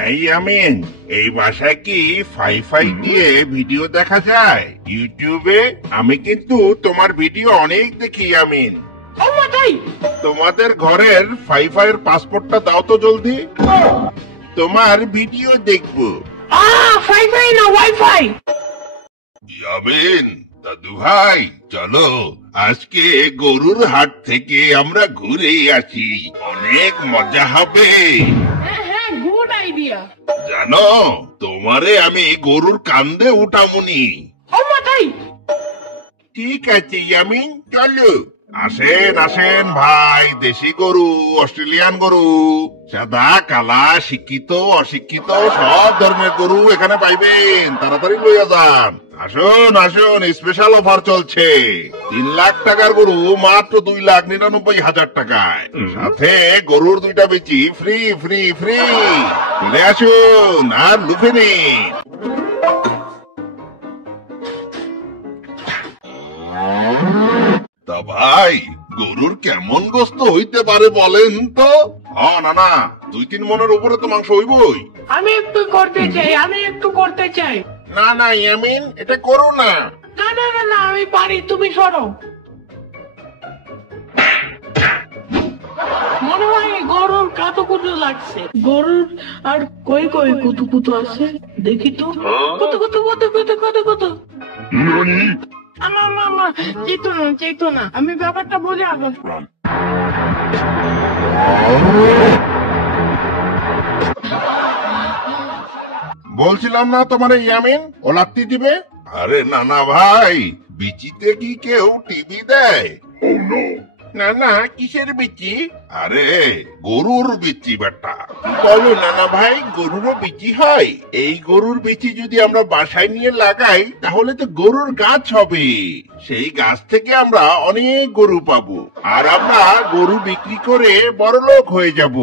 এই আমিন, এই বাসায় কি ফাই দিয়ে ভিডিও দেখা যায় ইউটিউবে? আমি কিন্তু তোমার ভিডিও অনেক দেখি আমিন। তোমাদের ঘরের ফাইফাইয়ের পাসপোর্টটা দাও তো জলদি, তোমার ভিডিও দেখবো। ফাইফাই না ওয়াইফাই। আমিন দাদু ভাই, চলো আজকে গরুর হাট থেকে আমরা ঘুরে আসি, অনেক মজা হবে। হ্যাঁ, গুড আইডিয়া। জানো, তোমারে আমি গরুর কান্দে উঠামুনি। ঠিক আছে ইয়ামিন, চলো। আসেন আসেন ভাই, দেশি গরু, অস্ট্রেলিয়ান গরু, সাদা কালা, শিক্ষিত অশিক্ষিত সব ধরনের গরু এখানে পাইবেন, তাড়াতাড়ি লইয়া যান। আসুন আসুন, স্পেশাল অফার চলছে। 3 লাখ টাকার গরু মাত্র 2,99,000 টাকায়, সাথে গরুর 2টা বেচি ফ্রি ফ্রি ফ্রি। চলে আসুন আর লুফে নিন। তা ভাই, গরুর কেমন গোস্ত হইতে পারে বলেন তো? না না, 2-3 মনের উপরে তো মাংস হইবই। আমি একটু করতে চাই। না না ইয়ামিন, এটা করো না। না, আমি পারি, তুমি সরো। মনে হয় গরুর কাতুকুতু লাগছে। গরুর আর কই কুতু আছে, দেখি তো। কুতু। না, চেতো না, আমি ব্যাপারটা বলে আগে। বলছিলাম না তোমার ইয়ামিন ও লাত্তি দিবে? আরে না না ভাই, বিচিতে কি কেউ টিভি দেয়? না না, কিসের বিচি? আরে গরুর বিচি বেটা। বলো নানা ভাই, গরুরও বিচি হয়? এই গরুর বিচি যদি আমরা বাসায় নিয়ে লাগাই তাহলে তো গরুর গাছ হবে, সেই গাছ থেকে আমরা অনেক গরু পাবো, আর আমরা গরু বিক্রি করে বড়লোক হয়ে যাব।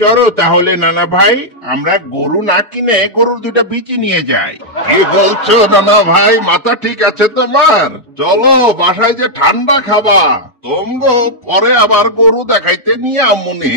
চলো তাহলে নানা ভাই, আমরা গরু না কিনে গরুর 2টা বিচি নিয়ে যাই। কি বলছো নানা ভাই, মাথা ঠিক আছে তোমার? চলো, বাসায় যে ঠান্ডা খাবা, তোমগো পরে আবার গরু দেখাইতে নিয়ে আমুনি।